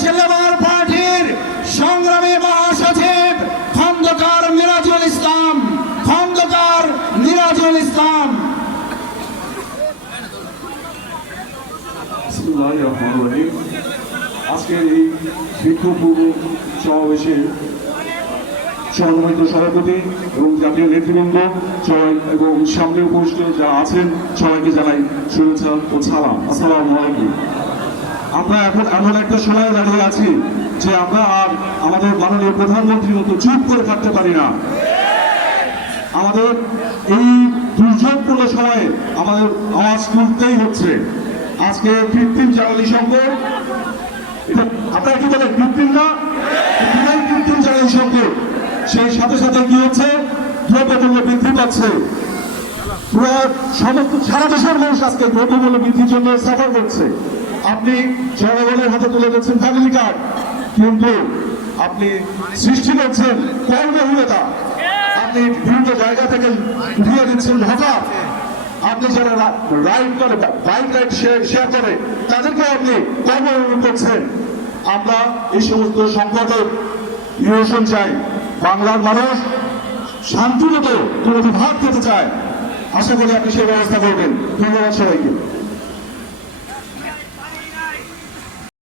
Bangladesh labour পার্টির সংগ্রামী মহাসচিব খন্দকার মিরাজুল ইসলাম। খন্দকার মিরাজুল ইসলাম। আজকের এই বিক্ষোভপূর্ণ সমাবেশে সম্মানিত সভাপতি এবং জাতীয় নেতৃবৃন্দ এবং সামনে উপস্থিত যারা আছেন সবাইকে জানাই শুভেচ্ছা ও সালাম। আসসালামু আলাইকুম। আমরা এখন এমন একটা সময় দাঁড়িয়ে আছি যে আমরা আর আমাদের মাননীয় প্রধানমন্ত্রীর মতো চুপ করে থাকতে পারি না। আমাদের এই দুর্যোগপূর্ণ সময়ে আমাদের আওয়াজ তুলতেই হচ্ছে। আজকে কৃত্রিম জ্বালানি সংকট, এটা আপনারা কি বলেন কৃত্রিম না? কৃত্রিম জ্বালানি সংকট, সেই সাথে সাথে কি হচ্ছে, দ্রব্যমূল্য বৃদ্ধি পাচ্ছে। সমস্ত সারা দেশের মানুষ আজকে দ্রব্যমূল্য বৃদ্ধির জন্য সাফার করছে। আপনি জনগণের হাতে তুলে দিচ্ছেন ফ্যামিলি কার্ড, কিন্তু আপনি সৃষ্টি করছেন কর্মহীনতা। আপনি বিভিন্ন জায়গা থেকে উঠিয়ে দিচ্ছেন ভাতা। আপনি যারা রাইড করে, বাইক রাইড শেয়ার করে, তাদেরকে আপনি কর্মহীন করছেন। আমরা এই সমস্ত সংকটের নিরসন চাই। বাংলার মানুষ শান্তিমতো কোনো ভাত খেতে চায়। আশা করি আপনি সেই ব্যবস্থা করবেন। ধন্যবাদ সবাইকে।